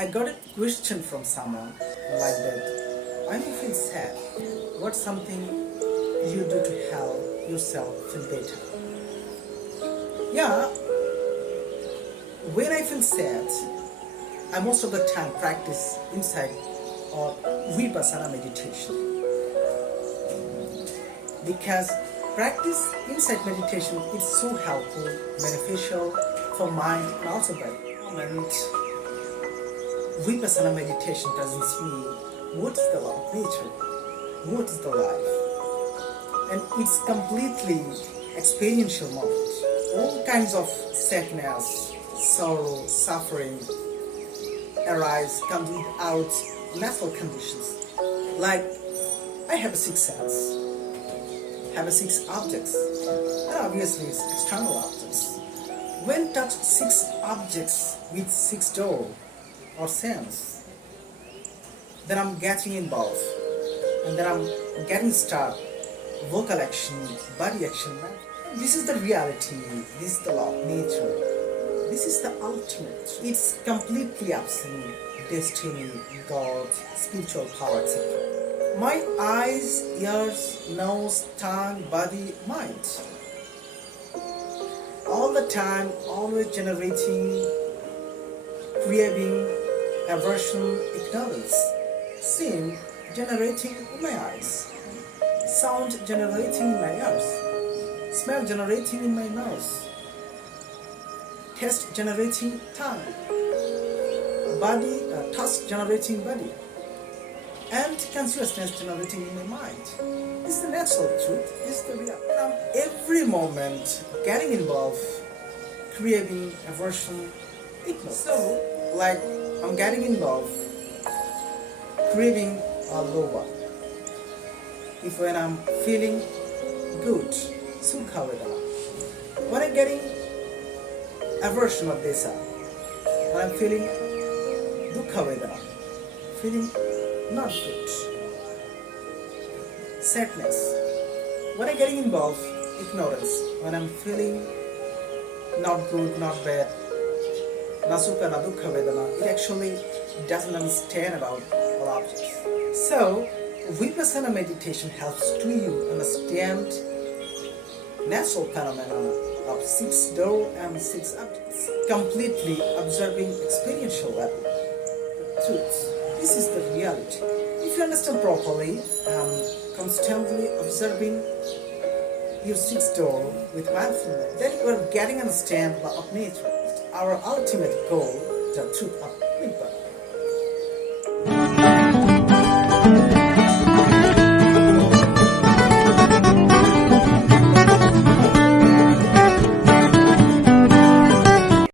I got a question from someone like that. When you feel sad, what's something you do to help yourself feel better? Yeah, when I feel sad, I most of the time practice insight or Vipassana meditation. Because practice insight meditation is so helpful, beneficial for mind and also body. And Vipassana meditation tells me what is the law of nature, what is the life, and it's completely experiential moment. All kinds of sadness, sorrow, suffering arise, come out natural conditions. Like I have 6 senses, have 6 objects, and obviously it's external objects. When touch 6 objects with 6 door or sense, then I'm getting involved, and then I'm getting started. Vocal action, body action. This is the reality. This is the law of nature. This is the ultimate. It's completely absent destiny, God, spiritual power, etc. My eyes, ears, nose, tongue, body, mind. All the time, always generating, craving, aversion, ignorance. Sin generating in my eyes. Sound generating in my ears. Smell generating in my nose. Taste generating tongue. Body, touch generating body. And consciousness generating in my mind. It's the natural truth, it's the reality. Every moment getting involved, craving, aversion, ignorance. So, like I'm getting involved, craving a lower. If when I'm feeling good, sukha vedana. When I'm getting aversion of desa, when I'm feeling dukkha vedana, feeling not good, sadness. When I'm getting involved, ignorance, when I'm feeling not good, not bad, na sukha, na dukkha vedana, it actually doesn't understand about all objects. So, Vipassana meditation helps to you understand natural phenomena of 6 door and 6 objects, completely observing experiential level. Truth. This is the reality. If you understand properly and constantly observing your 6 door with mindfulness, then you are getting understand of nature. Our ultimate goal, the truth of Vipassana.